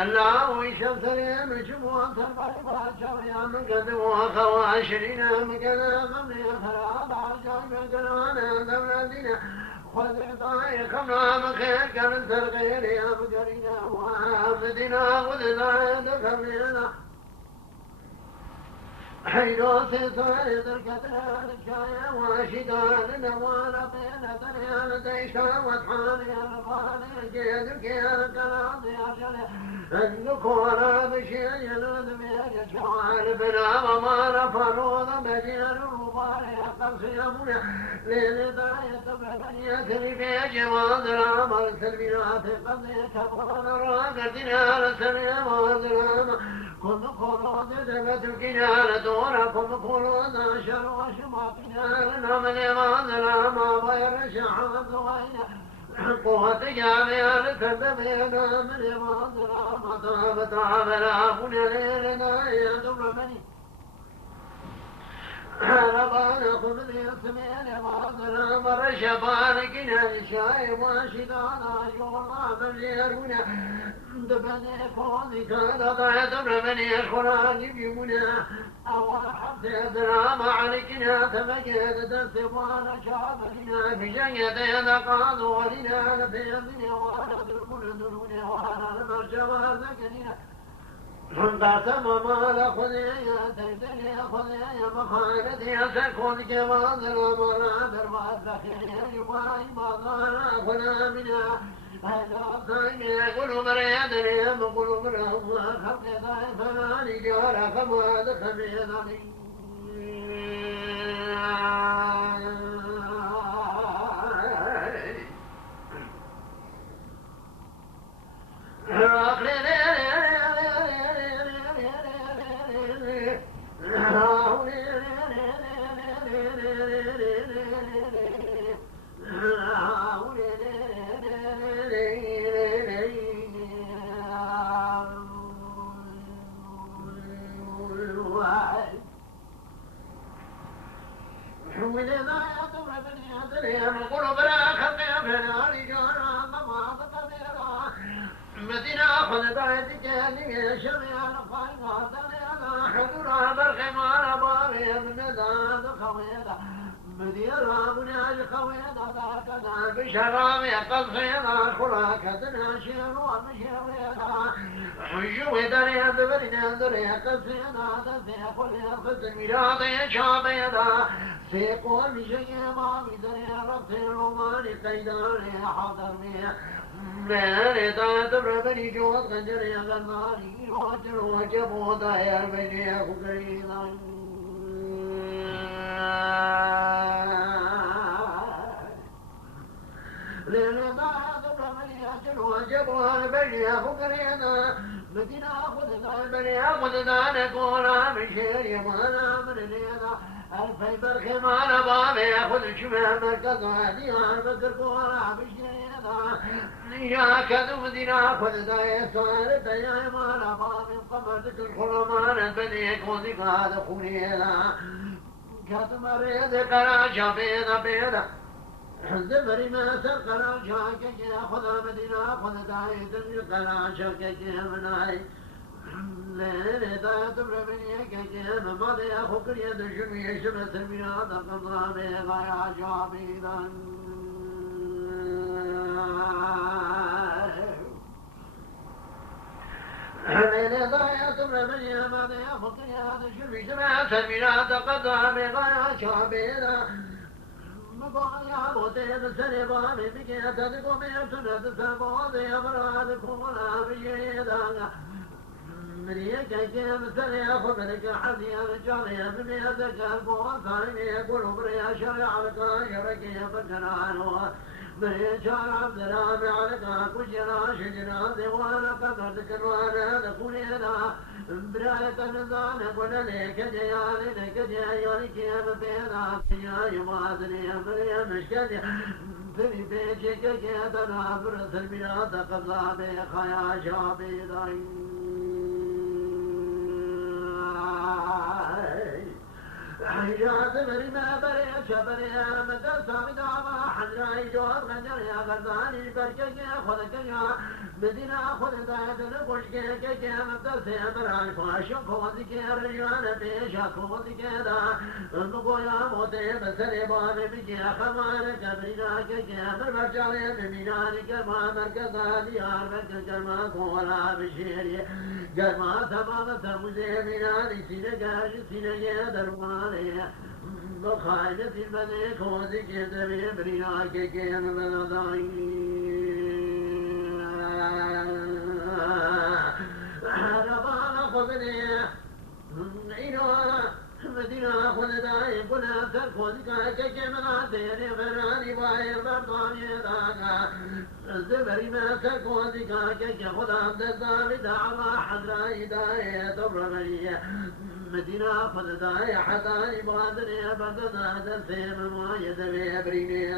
الله يشفر مجموعة البيضاء شريا مقد وخواشرين مقد من يخراب عجب قلوانا دولتنا خذ عطايا خمنا مخير كانت الغير يا مقرنا وعابدنا خذ دفرنا حيروس صارت الكتاب الشاية واشدان نوانا بين دنيا لديشا وطحان يا الغالي جيدك يا القلاض يا شلي النكورة بشيء يلود بيك شوال بنا وما رفروض بجيل الرباري قبسي أبويا ليلة داية بغنية تريبي جواز العمل سلبينا في قضية كبران راقتنا لسليم وزلام كل قرآن دبت كنال دورا كل قرآن أشر وشما كنال نمل وزلام وغير شعب وين قوة جامعة لتبين من وزلام طاب طاب العفو ليلنا يدر مني ربنا خذ يسمين وزلام رشبان كنال شايب وشدانا شغلا بجيرنا دبني كوني كان ضعت من يخرج بيمنا أول حتى درام عليكنا تمجد تسبان شعبنا في جنة قاضوا ولنا لبيضنا وانا بالمردون وانا المرجبة ذكرنا قاسم ما لخذيا تيتني خذيا مخالتي سكون جواز الأمر دربات ذكرنا يباي مضانا خنا منا هذا صايم قلوب ريادنا قلوب رهم خلق ضعفنا جارا فما دخمينني بشرام يقصينا خلاكتنا شير ومشيرنا حجو دريا دبرنا دريا قصينا دفع خليا خزن ميراضي شابينا سيقو بشيء ما بدريا ربطي الروماني قيداني حاضر ميا ملاني طاعت بربني جوات غنجريا غنماني وجر وجبو داير بيني أخو قرينا ليلة بعد رمي أجل وجبها بني فقرينا مدينة أخذنا بني أخذنا نقولا بشير يمانا من لينا ألفي برخي مانا بابي أخذ شمع مركز هديها بكر قولا بشيرنا نياك مدينة أخذنا يسار بيا مانا بابي قمدك الخرمان بني كوزك هذا خونينا كاتم ريد قراشا بينا زبري ما سرقنا شاكك خذ مدينة خذ دايد القنا شاكك مناي لين دايد بربني كك ماضي أخوك يد شمي شمس المياد قضامي غايا شابيدا لين دايد بربني ماضي أخوك يد شمي شمس المياد قضامي غايا شابيدا مبايا بوتي سرباني بكي تدقو ميسنة سبوذي أبراد كولا بيدا مريك كيم سريا خبرك حديا جاريا بميدك البوثاني يقول بريا شرع الكاشر كيف كنانو بريشان عبد الرابع لك كشنا شجنا ديوانا قدر كروانا لكولينا براية النظام قلنا لك جياني لك جياني كيف بينا يا يمادني أمري مشكلي في بيتك كيف نافرس البلاد قضى بخيا شابي ضعيف حجات برما بريا شبريا مدرسة بدعوة حجراي جوار غنجريا غزاني بركيا خذكيا بدينا خذ دايت القشكيا مدرسة براي فاشو فوزكيا رجوانا بيشا فوزكيا دا نقويا موتي بسري بامي بكيا خمانك برينا كيا بربرجالي بميناني كما مركزا ديار بركا كولا بشيري كما تمام تموزي ميناني سينجاش سينجا درواني بخايدة البني كوزي كتبي برينا كيكين بلدائي ربانا خذني إنوانا مدينة خذدائي كنا تركوزي كيكي مناتيني براني باير برداني دانا زبري ما تركوزي كيكي خدا دزامي دعوة حدرائي دائي تبرمي مدينة فضداي حتى بادري بدنا دسيم ما يدري بريني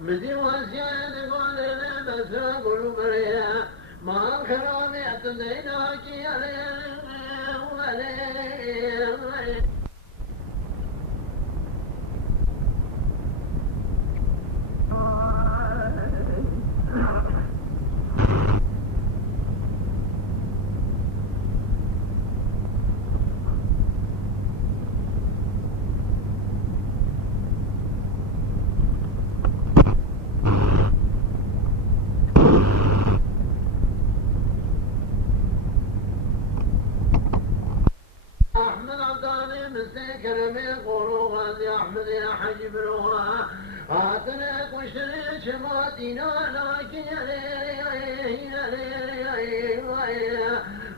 مدي وزياد قول بس قول بريا ما خرام يتديناك يا ولي أحمد عبدالي مسكر بيقولوا غازي أحمد يا حجب روها هاتنا كشري شماتينا لكن يا ليلي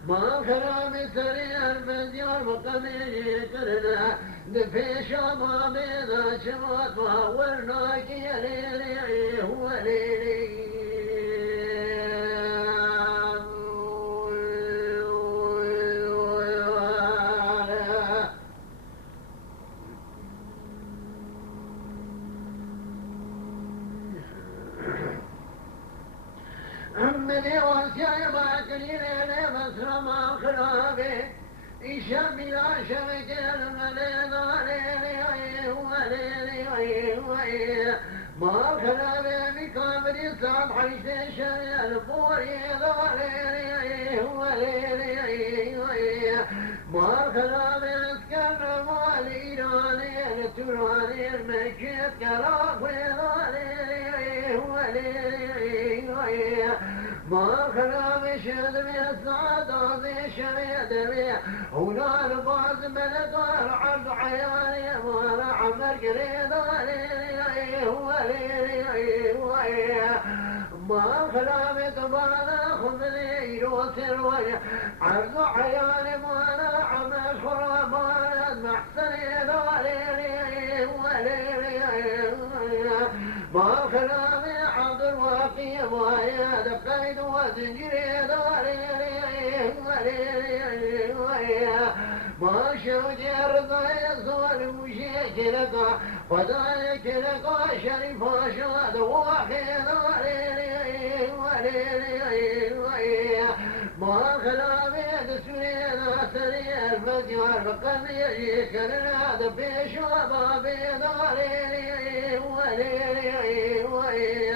ما خرام سري الفديار مقامي كرنا دفيش ما بينا شمات وورناك يا ليلي هو ليلي أمني وسعي ما كليني بسرم خرابي إيشا بلا شبكة الملينا ليلي ما خرابي بكامري صعب حيث شري الفوري ليلي ما خرابي اسكن مالي راني التراني المكيت كرافي ليلي ما خراب شدمي السعادة بشريدمي هنا البعض بلدار عبد عيالي وانا عمر قريد ما خراب تبانا خذني يروسر وجه عبد عيالي وانا عمر خرابانا محسني ما خراب عبد الواقي ويا دقيد وزنجري ما شوجر ضيز والمشيك لك وذلك لك شريف وشاد وخير خلا بيد سنين سري المديار فقد يجيك الناد في شوابا بيداري ولي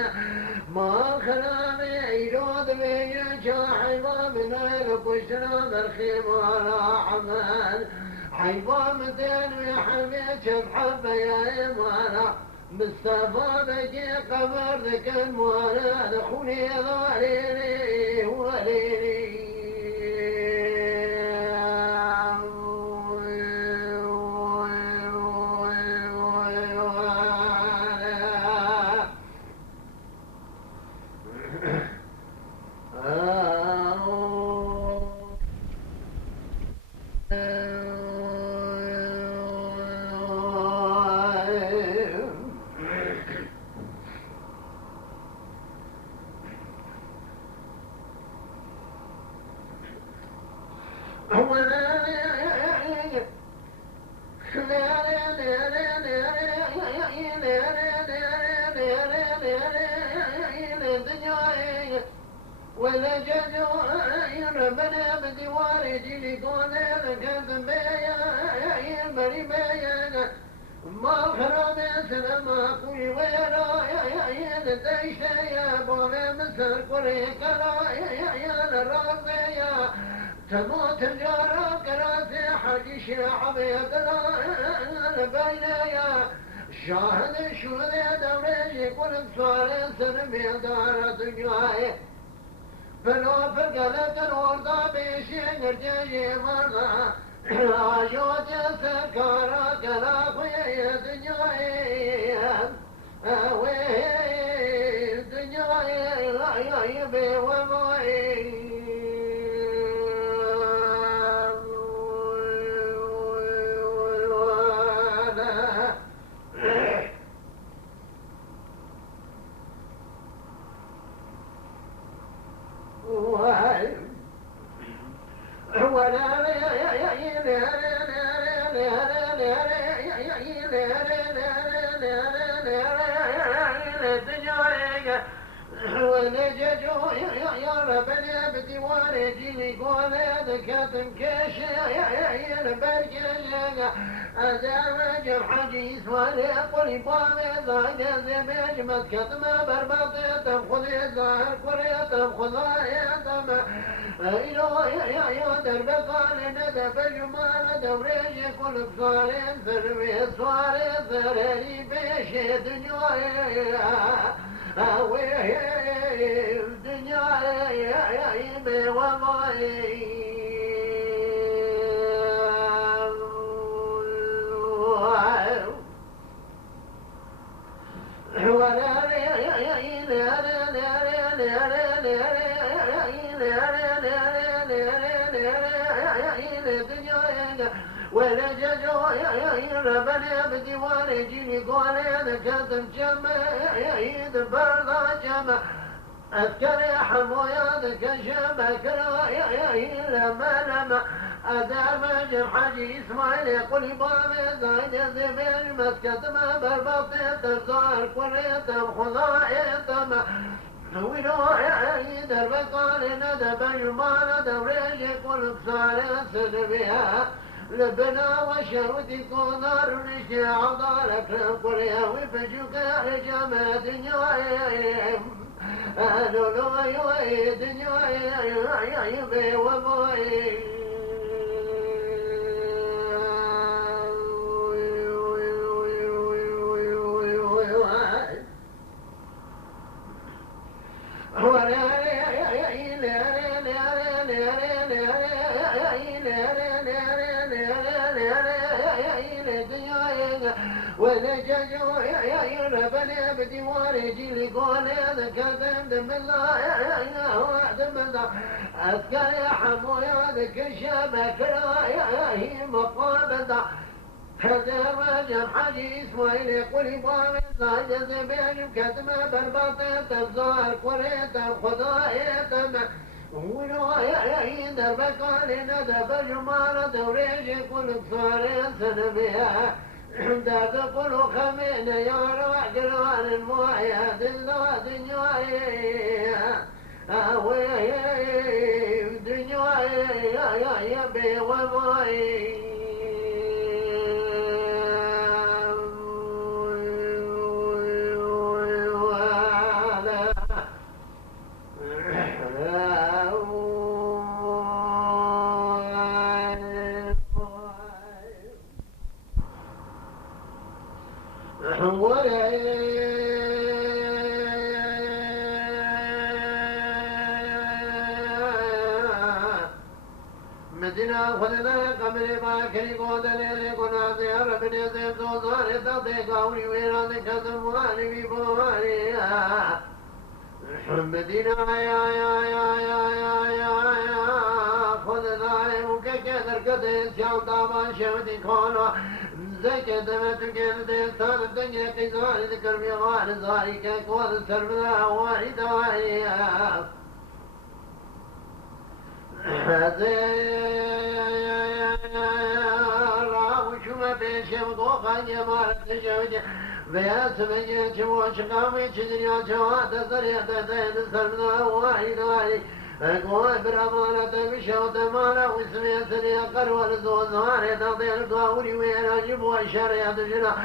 ما خلا بيجود بيجا حيوان من الكشنا بالخيم ولا حمل حيوان مدين ويحميك بحبه يا إمانا مصطفى بجي قبر ذك الموانا دخولي ضاليني وليني ولا جدوا ربنا بدواري جيلي قونا لكذب يا مري بيانا ما خراب سلام قوي ويرا يا دايش يا بولا مسر قري كلا يا الرب يا تموت الجارة كراسي حدي شعب يا كلا بينا يا شاهد شو ذا دوري كل سوال سلم يا دار دنيا فلو فقلت الورد بيشين رجي مرضى عجوت سكارا كلا خويا دنيا وي دنيا لا يبي وموي ونججوا يا ربنا بديوان جيني قول ذكاتم كيش يا البرجة أزام جرح جيس ولا قولي بامي ضايد زبيج مسكت ما بربطي تبخذ الظاهر قرية تبخذ آياتم إلو يا درب قال ندب جمال دوريج كل بصارين سرمي صارين سرري بيش دنيا الدنيا يا يبي وضعي ولا ججوا يا ربنا بديوان يجيني قول انا كاتم جمع يا برضا جمع اذكر يا حمو يا ذاك جمع كلا يا لما ادام جرحجي اسماعيل يقول بابي زايد زبير مسكت ما بربطي تبزار قريت خضايت ويلو يا درب قال ندب جمال دوريج كل بصار سلبيها لبنا وشرودي كونار نشي عضالك القرية وفجوك رجام دنيا لولو يوي دنيا يبي وبوي ونججوا يا ربنا بديوان يجي قول هذا كذب دم الله يا دم الله اذكر يا حمو يا ذاك الشبك يا مقابل هذا رجل حجي اسماعيل يقول يبغى زايد زبير كتمه بالباطل تبزار قريت الخضايا ولو يا درب قال ندب جمال دوريج كل صار سنبيها داد قلو خمين يا روح قلوان المويا دلو دنيا دنيا يا بي وضعي مدينة خذنا قبل ما كري قودنا لكنا زيارة بني زيب دوزار تضي قولي ويران كذب واني ببواني مدينة يا خذنا مكاكدر كدين شام طابان شودي كونو زكاة دمتك يلدين صار الدنيا قيزوان ذكر بيغان زاري كاكوان سرمنا واني دواني وشما بيشم قوقان يمارك تشوجي بياس بيجي شموش قامي تشدريا شوات سريعة تين سرمنا واحد واحد قوي برمالة بشوت مالا واسمي سريع قرور زوزوان تضير قاولي وينا جبوا الشريعة جنا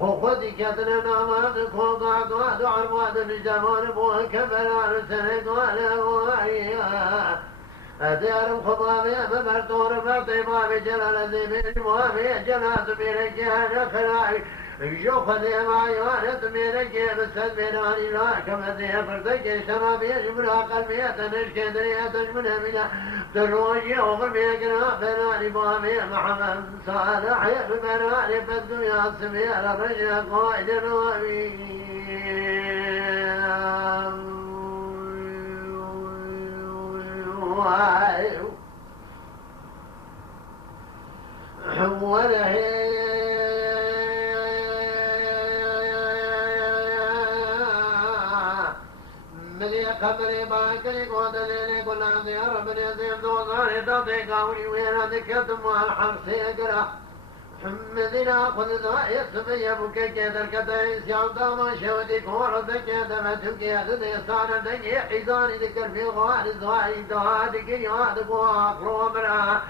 خوخدي كتنا نامات خوقا قواد عربات بجمان بوه كبران سنة قوانا واحد أدار خضامي بمرتور مرطبا بجلال زبير موامي جلال بيرك هذا خلاعي يشوف ما يوانت بيرك بسد بيراني لا كما ذي فرتك شرابي جمرا قلبي تنشك دريا تجمنا منا تروجي وقلبي كنا بناني موامي محمد صالح بمراني بالدنيا سمير الرجل قائد الروامي خبري باكري قودليني كل عندي ربني زيب دوزاري تضي قولي وينا ذكرتم والحرسي اقرأ حمدنا خذ ذا يسمي بك كدر كدر سيام داما شودي كور ذكي دمتك يدني صار دني حزاني ذكر في غار زواي دهادك ياد بواق رومرا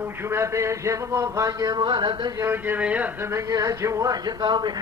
وشما بيشم قوقاني مالا تشوشي بيسمي شواش قومي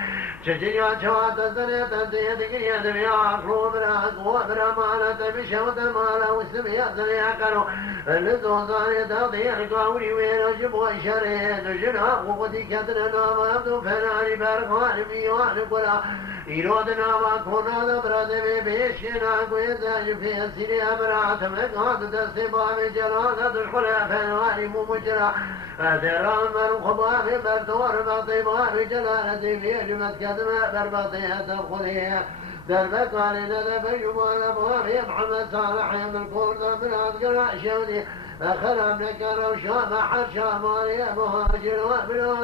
تجريا شوات الزنية تزيدك يدمي عقروبرا قوبرا مالا تبشوت مالا وسمي الزنية قرو لزوزاني تضير قولي ويرجبوا الشريد جنا قوتي كتنا ناما ابدو فناني برقوان ميوان قرا إيرودنا ما كنا دبرد بيشنا قويزاج في السيري أمرات مقاد تسيبا بجلالة الخلا فنواني ممجرا أدرام الخباب بردور بطيبا بجلالة في جمت كدما بربطية الخلية دربك علينا دبجوا لبوابي محمد صالح يم الكورد من أذكر شودي أخرم لك روشا محر شامالي مهاجر وابنو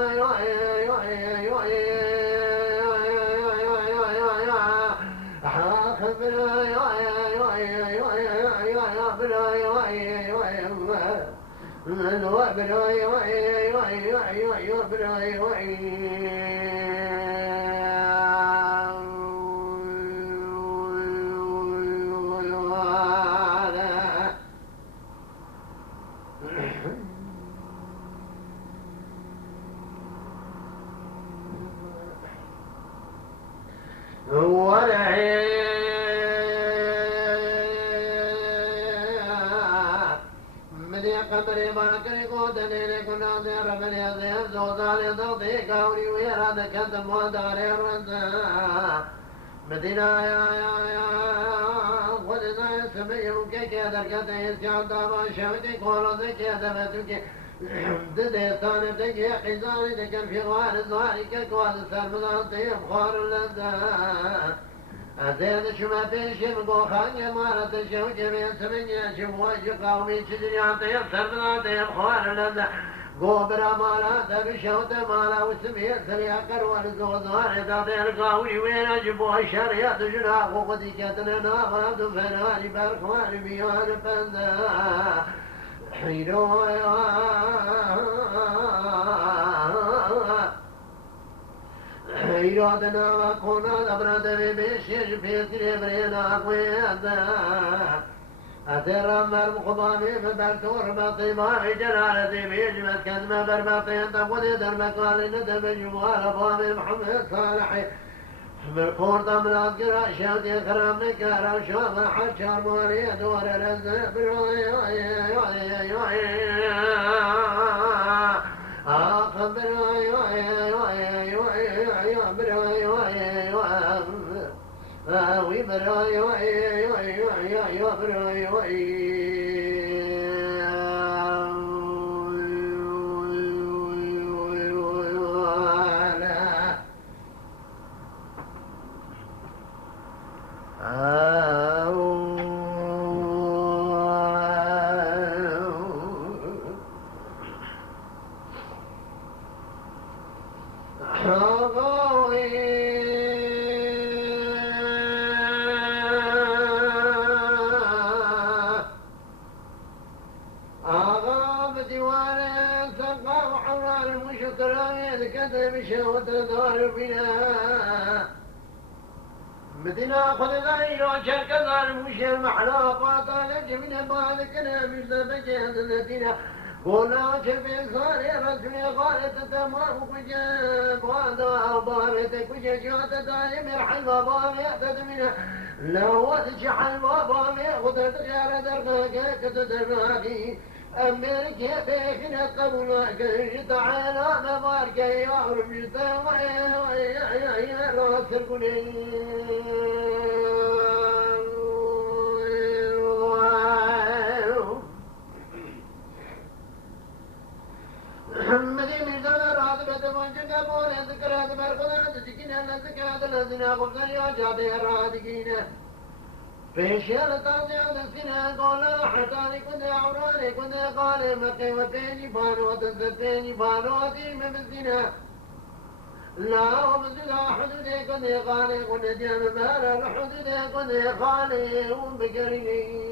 قمري باكري قودني كنا زير من يزير زوزاني ضغطي قولي ويراد كتم وداري الرزا مدينة يا خذنا سمي وكيكي دركتي سيان دابا شودي كورو ذكي دفتوكي ددي صانتك حزاني ذكر في غوار الزواري كالكوال السرمضان طيب خور اللذا أزيد شما بيشم قوخان مارة الشوكي من سمنيا شمواج قومي تجري عن طيب سرمضان طيب خور اللذا قوبرا مالا تبشوت مالا وسمية سريع قروان الزوزوان تطير قوي وين أجبوها الشريعة جناح وقدي كتنا نافاد فناني برخوان بيوان فندا حينو إيرادنا وكونا أبرد ببشيش في سريبرنا قويدا أترى مرمخضامي ببرتور بطيبا جلالتي بيجمت كلمة بربطين تقودي درمكالي ندب جوال بامي محمد صالحي بالكورد أمراض قراء شوتي كرام نكارا وشوض حشر موري دور رزق مدينة خذ ذاي وشرك ذا المشي المحلاق وطالج من بالكنا بزبجة الذين قولا شفي صار رجل قالت تمام وجاب وهذا بارتك وجات دائم يرحل بابا يعتد لو تشحل بابا ياخذ تجارة دربك كتدربي أمريكا بيخنا قبلك تعالى نبارك يا رجتا ويا راس القليل محمد ميزان راتبة وانجا بول ذكرات مرقدات تكينا لذكرات الذين قلت يا جابي الرادقين فيشيال تازيان السنة قولا حتاني كنت عوراني كنت قالي مكي وتيني بانو تنسلتيني بانو تيم بالسنة لا ومسلا حدودي كنت قالي كنت جام بارا الحدودي كنت قالي وبكريني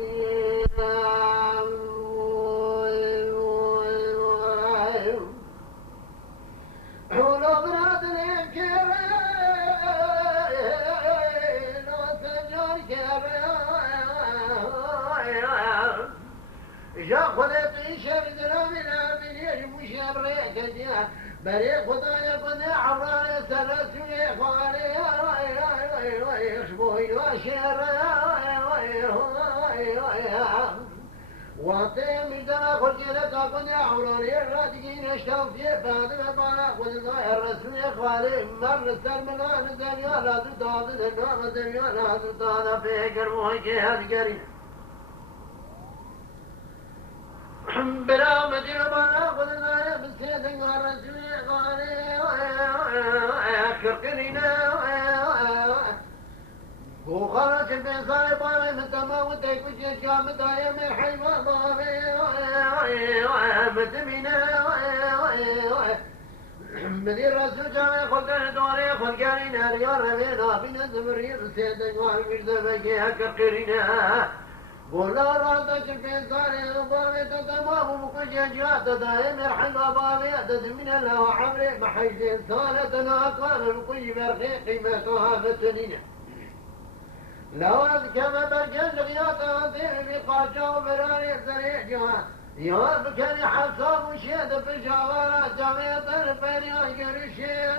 حولو براد الانكرة خذت شر درامنا من يجب شريك جاء بريق خطايا قد عبراني سرسوني خوالي يشبوي وشر وطيم جدا خلقلك قد عبراني الرادقين اشتوفي بعد ما خذ ظاهر رسولي خوالي مر السلمنا نزل يا لا تطاض النوم نزل يا لا تطاض في قربوك هالقريب بلا مدربنا قلنا بسيدنا الرسول قالي كركرنا وخرج البيصار باري متموتي كل شام دايم الحيوان بابي مدمنا مدير الرسول جامع خلقنا دوري خلقنا ريال ربينا بنا زمرير سيدنا والمرزا بكي كركرنا قولا راتك في صاري بابي تتمام وكجاجات دائم يرحل بابي عدد من الله عمري بحيث صالتنا أقوال الكل برخي قيمتها في السنين لو أذكر برجل غياطة في قاجة وبراري سريع جوا يا بكري حصاب وشيد في الشوارع جميع الفين يقرشي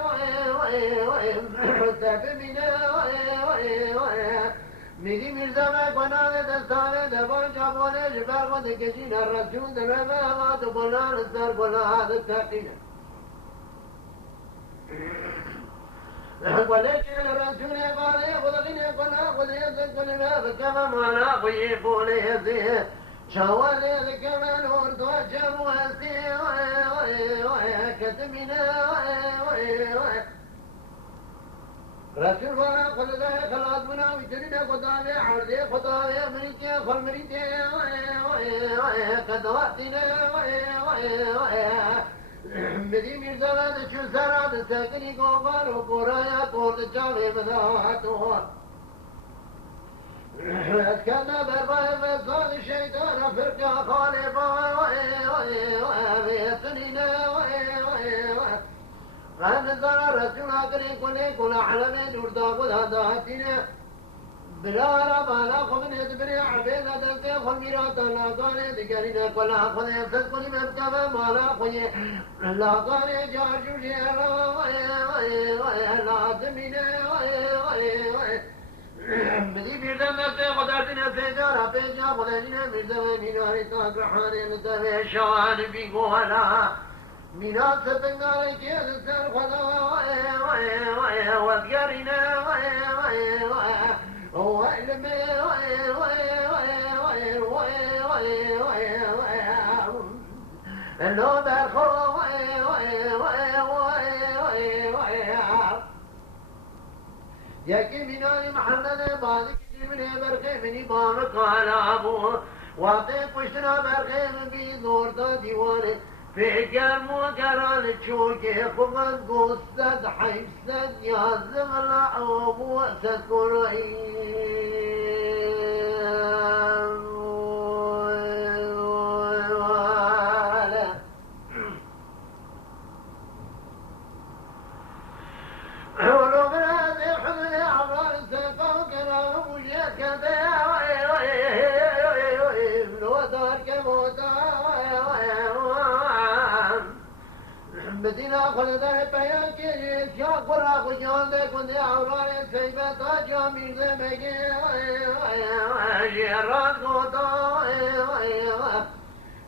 میری میرزا میں گناہ دستانے دبر جابونے جبر کو دکشین الرسول دبر میں آماد بلان سر گناہ دستاقین ولكن الرسول قال خذني قنا خذ يدك لما بكما مانا قي بولي زي شوالي كما نور توجه واسي كتمنا رسول وانا قل ذا خلاص بنا وجرنا قدامي عرضي خطايا مريتي خل مريتي قدواتنا مدي مرزا شو سراد ساكني قوغار وقرايا قرد جاوي مذاهاتو كان برباي بصاد الشيطان فرقا خالبا بيتنينا فنزل رسول أكري كل حلمي دورتا قد هداتنا بلا ربانا خمن يدبري عبينا دلتي خميراتا لا قاني دكارينا كل أخذ يفسد كل مبكما مالا خوي لا قاني جاشو شيرا لا تمينا بدي بيردم نفسي قدرتنا سيجارة بيجا قدرتنا بيردم ميناري تاكرحاني نتبه الشوان بيقولا مينات ستنقالي كيس السر خدا وذكرنا اللو دخل يكي مناني محمد بازك من برخي مني بارك على أبوه واقع پشتنا برخي من بي دورتا ديوانه فكر موكران تشوكي خبز قصد حيفسد يا زغلا ومؤسد مدينة خلدها بيان كيش يا قرى خجان دي كنت عوراني سيبتا جامير دي مجي جيران قوتا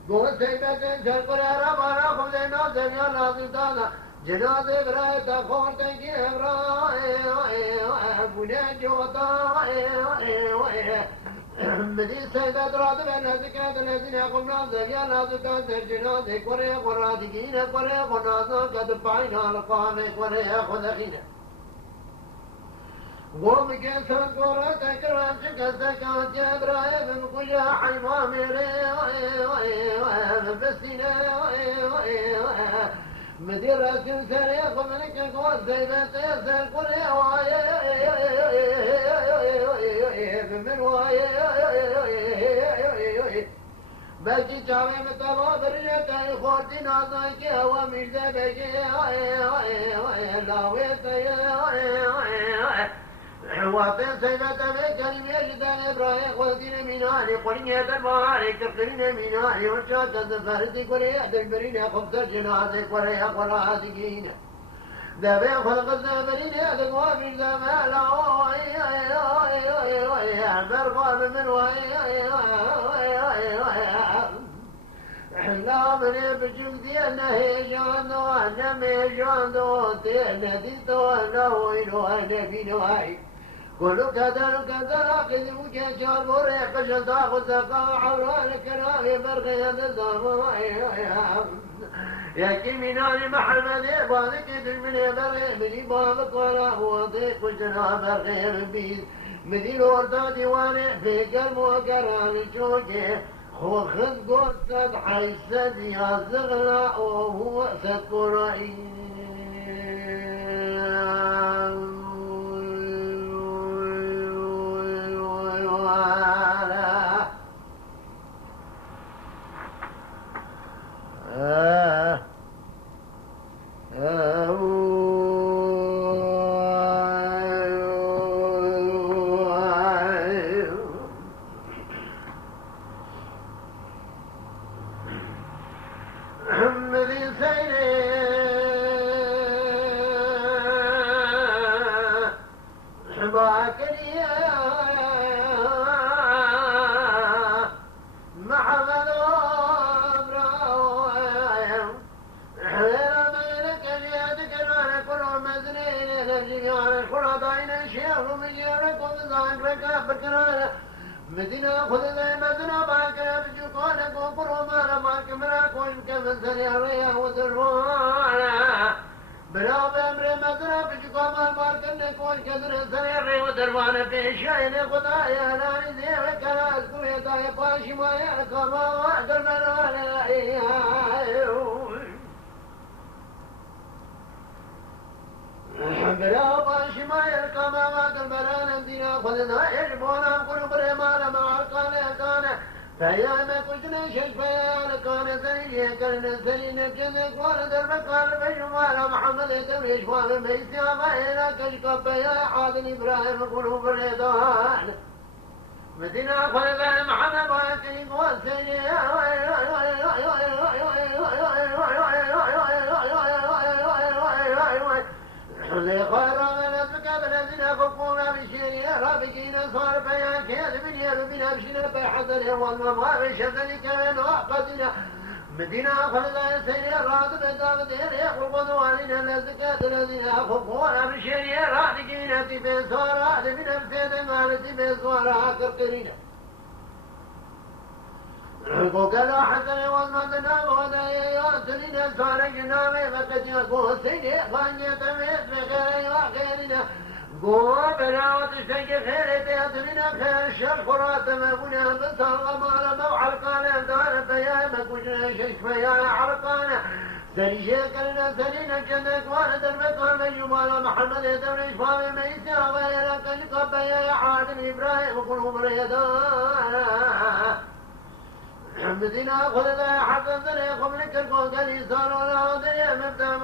قوت سيبتا جل قرى ربانا خلدنا دنيا لازم دانا جنازة براي تخور تنكي بني جوتا مدي سيدات راتب النازكات الذين يقومون زكيا نازكات الجنازة كوري قراتكين كوري قنازا قد بعينا القام كوري خذخين قوم كسر كورا تكرم شكسكات جبرايب مكجا حيما ميري بسينا مدير راسل سريق وملك قوات سيبات يسر كوري من بلکه چاوه متوا برجتا خورتی نازا که هوا میرده بگه لاوه تیه وفن سیبتا به کلمه جدن ابراهی خودین مینانی قرینه در بحاری کفترین مینانی ورچا چند فردی کره دلبرین خبتر جنازه کره قرآدگین دبي خلق الزمرين يدقوا في الزمان برقى من لا من بجودي أنه جاندو أنا ميجاندو تهندي تو أنا وينو أنا بينوي كل كذا كذا وجه بوري قشل تاخذ زقا عوران كرام برقي الزمان يكي مناني محمد بانك من برغي مني بابك ولا وضيق وجنا برغي بيد مني الوردا ديواني في قلب وقران جوجي خذ قصد حيسد يا زغلا وهو سكرعين مدينة خذ ذي مدينة باكرة بجوكونا كوكرو مالا ماك مراكوش كمثل يا ودروانا بلا بأمر مدينة بجوكونا ماك نكوش كدر سريري ودروانا بيشاين خدايا ناني زير كلاس كويتا يباشي ما يركما وعدر مروانا بلا باشي ما يركما وعدر مروانا دينا خذنا يجبونا كل برمانا مع القانة كان فيا ما كنت نشش فيا كان سريع كان سريع كذا قال درب قال بجمال محمد دميش وما ميسي ما كشك فيا عادل إبراهيم قلوب الرضوان مدينة خلف محمد واتي وسيدي لخير من أسكاب الذين خفونا بشيري رابكين صار بيا كيد من يد من أبشنا بحضر والمضى بشفل كمين وقدنا مدينة خلف سيدي راد بيضاق دير يقول قدوانين الزكاة الذين خفونا بشيري رابكين تبين صار من أبسيد مال تبين صار كرقرين وقالوا حسن والمدنى وذيات لنا صار جنامي فقد يكون سيدي فانجي تميز بخير وخيرنا قوبنا وتشتكي خير تياتنا خير الشر خراتم ابونا بصر ومال موحى القانم دار فيا مكوشنا شش فيا عرقانا سري شكلنا سرينا جنك وانا المكان من يمال محمد دوريش فامي ميسا ويلا كنك بيا حاتم ابراهيم قلوب ريدانا مدينة خذ لا حسن ذري قبلك الكون قلي صار ولا ذري مبتم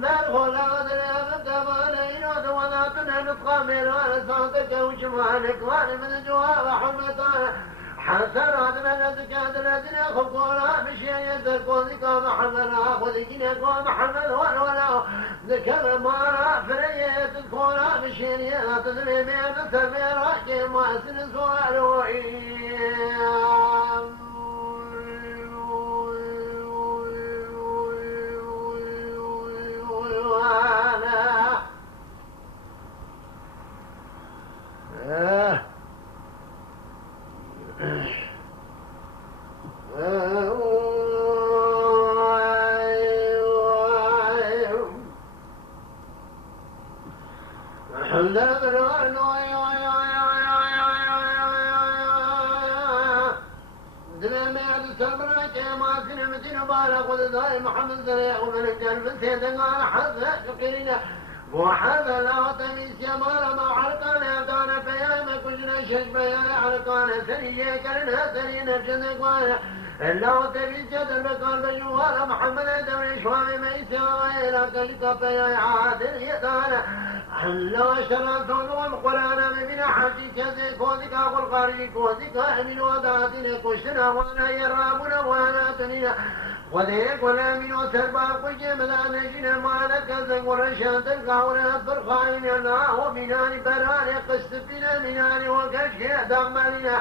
دار خلا ذري مبتم ولينود وذاتنا نتقامل ولا صوتك وشمالك وانا من جواب حمتان حسنات من الزكاة الذين خفونا بشيء يزرقون ذكا محمد خذكنا محمد ولا ذكر ما فريت تذكونا بشيء يتذري بيت السمير راكي ما سنسوال محمد زريع ومن الجنب سيدنا حزة شقرنا وحذا لا تميس يمال ما عرقنا كان فيا كجنا شجب يا عرقنا سريا كرنا سرينا جنك وانا إلا تميس جدل بكال بجوال محمد دوري شوامي ميسا وإلا كلك فيا عادل يدانا لو اشترى صدوم القرآن من حجي كذي كوذك أقول قاري كوذك من وداتنا كشنا وانا يرابنا وانا تنينا وذيك ولا من وسربا قجي ملا نجنا مالك زنق ورشاد القاونا فرخاين الله ومناني براني قست بنا مناني وكشي دمالنا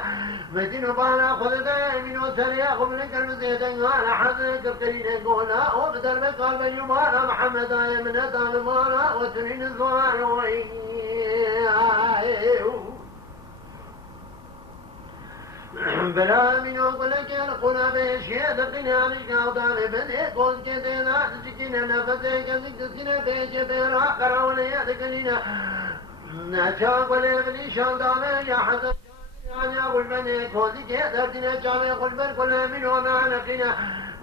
مدين بالا خذ داي من وسريا قبلك المزيدن على حذك القرين قولا وبدل بقلب يمالا محمد آي من أدام مالا وسنين الزوال بلا من أقولك يرقنا بشيء دقنا بشكاوطان بدي قول كتنا تسكنا نفسك تسكنا بيش بيرا قراولي دقننا نتاق وليبني شالدان يا حسن يعني أقول بني كوزي كتنا جامي قل بل كل من وما لقنا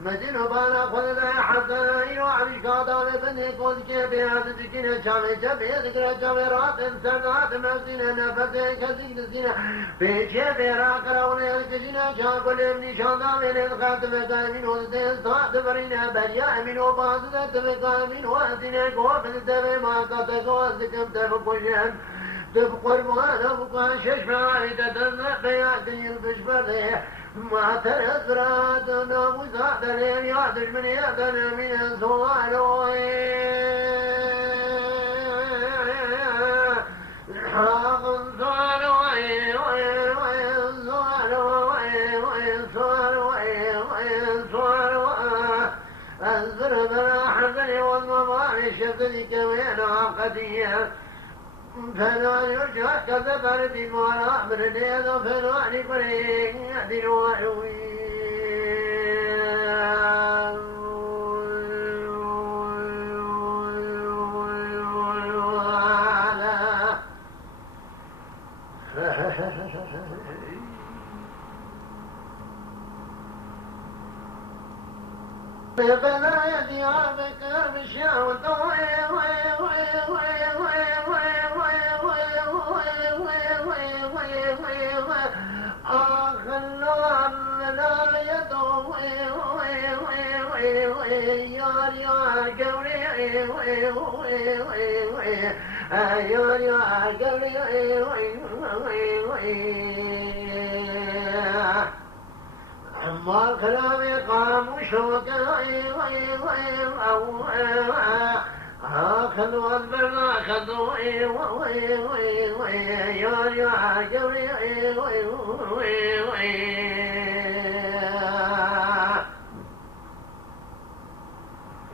مدين بالا خذ ذا حسن وعبش قاطان بني كوزي كبيرا تسكنا جامي جبي ذكرى جامي رات سنات مزينة نفسك تسكنا بيش بيرا قراولي دقننا شاق وليبني شالدان للخاتم قائمين وزدين صاد برينا بريا من وباسدت بقائمين وأسنا قوبل دبي ما قطق وزكم تفقشن تبقر وانا بقى ششفاعي تتنى بياكي البشبري ما ترسراتنا مساعدين يعدش من يدنا من السؤال حاق السؤال الزرد الحزن والمضاري شفلي كوين عقدية فلان يرجع كذبرت المرأة من اليد فلان فريق يهدن وعوي فلا يدي عبك بشعوة خلان لا يدوم يا قولي يا قولي ما كلامي قام شوقا خذوا البرنا خذوا يا قولي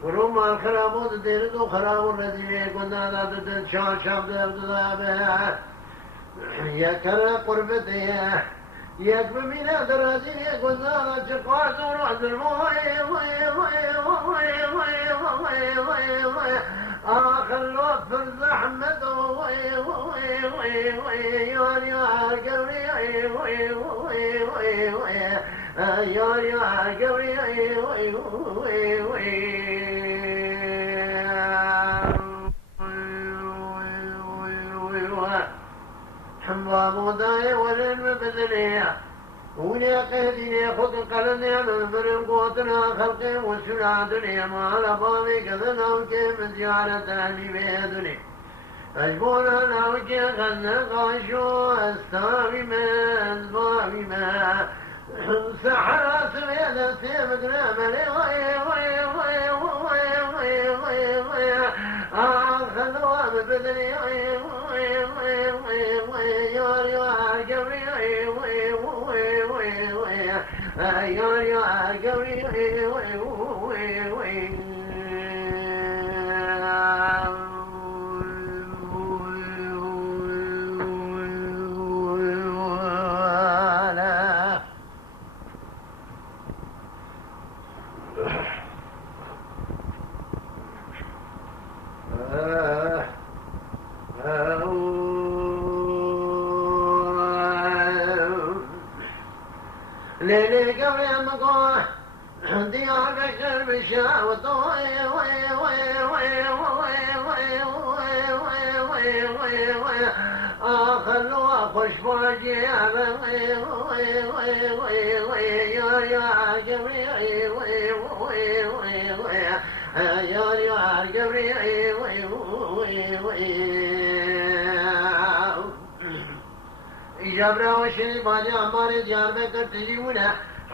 ورما خرابوا تديروا خرابوا الذي كنا لا تتشال شاب ذا يا كلا قربتي يكفي من دراسي قلنا شقاس ورعد آخر الوقت الزحمة حمام داي ولن بدنيا ونيا قهديني خذ قلني من برم قوتنا خلقي وسنا دنيا ما لبامي كذنا وكي من زيارة أهلي بيدني أجبونا ناوكي خلنا قاشو أستاوي من ضاوي ما سحرات بيدا سيبقنا ملي خذوا ببدني ليلي قبل مقوى ديار بشر بشاوة خلوا خوش فاجئة يا جبرا وشني باجا हमारे दियार में करते जीवना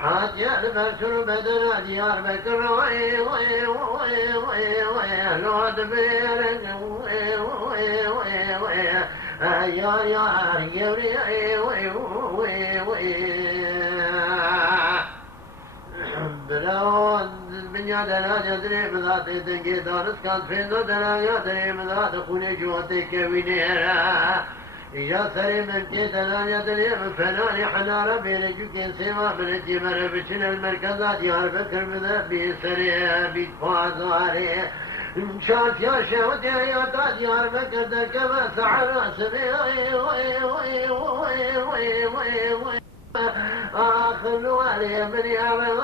हाथ यार बरसुर बदना दियार में करो लौट बेर यार دراون بنيا دنا جدري مذات دنگي دارس كان فريندو دنا يدري مذات خوني جوتي كوينيرا يا سري من جيتنا يدري فناني حنارة بين جوكين سيما بنتي مربشن المركزات يا بكر بذبي سري بيتفازاري شاف يا شهود يا تاج يا بكر دكما سعر سبي آخر علي من يا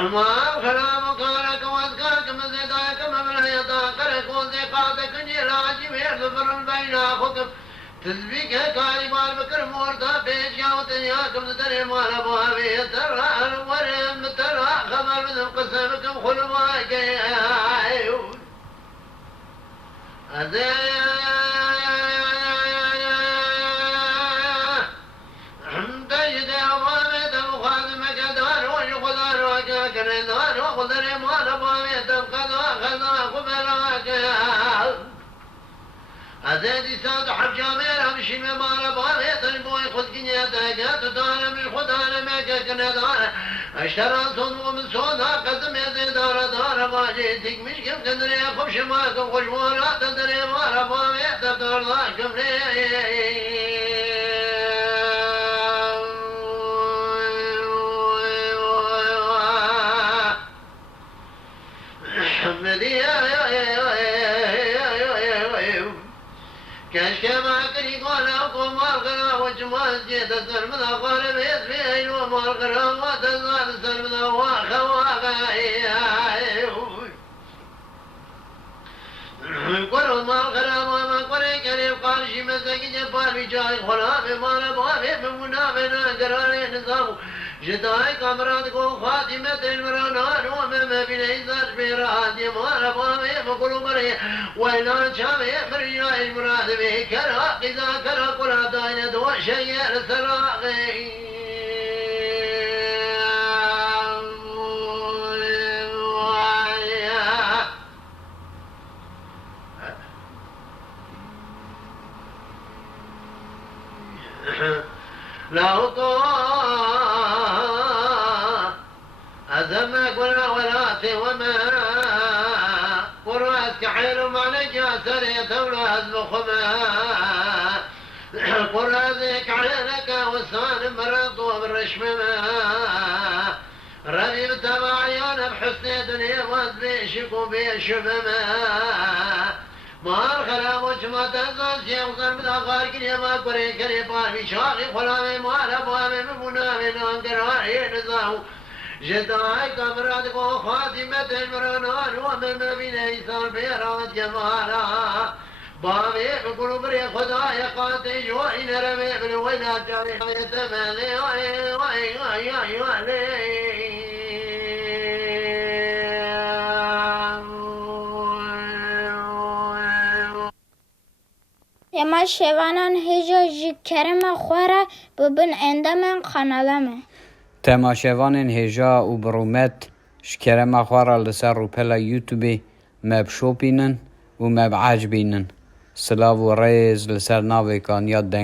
حمار خلام قارك وذكرك من ذاك ممن يطاقرك وذيقاتك نيراجي ويرفر بين أخوك تسبيك كالبال بكر مورتا بيشا وتنياكم تدري مال أبوابي ترى الورم ترى خبر من قسمكم خلواك أزادي ساد حجامير همشي ممارا بغيت البوي خذ كنياتك تدار من خدار ما كنا دار اشترى صنو من صودا قدم يزي دار دار ما جيتك مش كم تدري خبش ماكم خوش مورا تدري مارا بغيت تدار ذاكم كما كري قولا وقوم القرا وجمال جيت السلم قال بيت في يوم القرا وتزال السلم قروا ما القرا وما قري كريم قال شي مسك جبار بجاي خلا بما نبغى بمنافنا قرار نظام جداي كامرات کو خاتمة المرانان ومما بين إزاج بيراد يمار بامي مقلو مري وإلان شامي مريا المراد به كرا قذا كرا قرى داين دو شيء السراغي لا أذمك ولا وما قرأتك حيل ما نجا سرية ولا أذبخما قرأتك عينك وسان مرض وبالرشمما ربي بتبع عيانا بحسن دنيا وذبيشكو بيشمما مار خلاموش ما تنزل شيء وصل من أخارك ما قري كري باربي شاقي خلامي مال أبوامي بمنامي نانقراري نزاهو جداي كامرات کو خاتمة المرانان ومن بين إيسان بيرات جمالا بابي بقولوا بري خدايا قاتي جوين رمي من وين جاري يتمنى يما شوانان هجا جي كرم خوارا ببن عندما قنالمه تماشاوان هجا و برومت شکرم خوارا لسر رو پلا یوتیوبی مب شوپینن و مب عجبینن سلاو و ریز لسر ناوی کان یاد دنگ